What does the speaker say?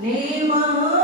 నీ మహా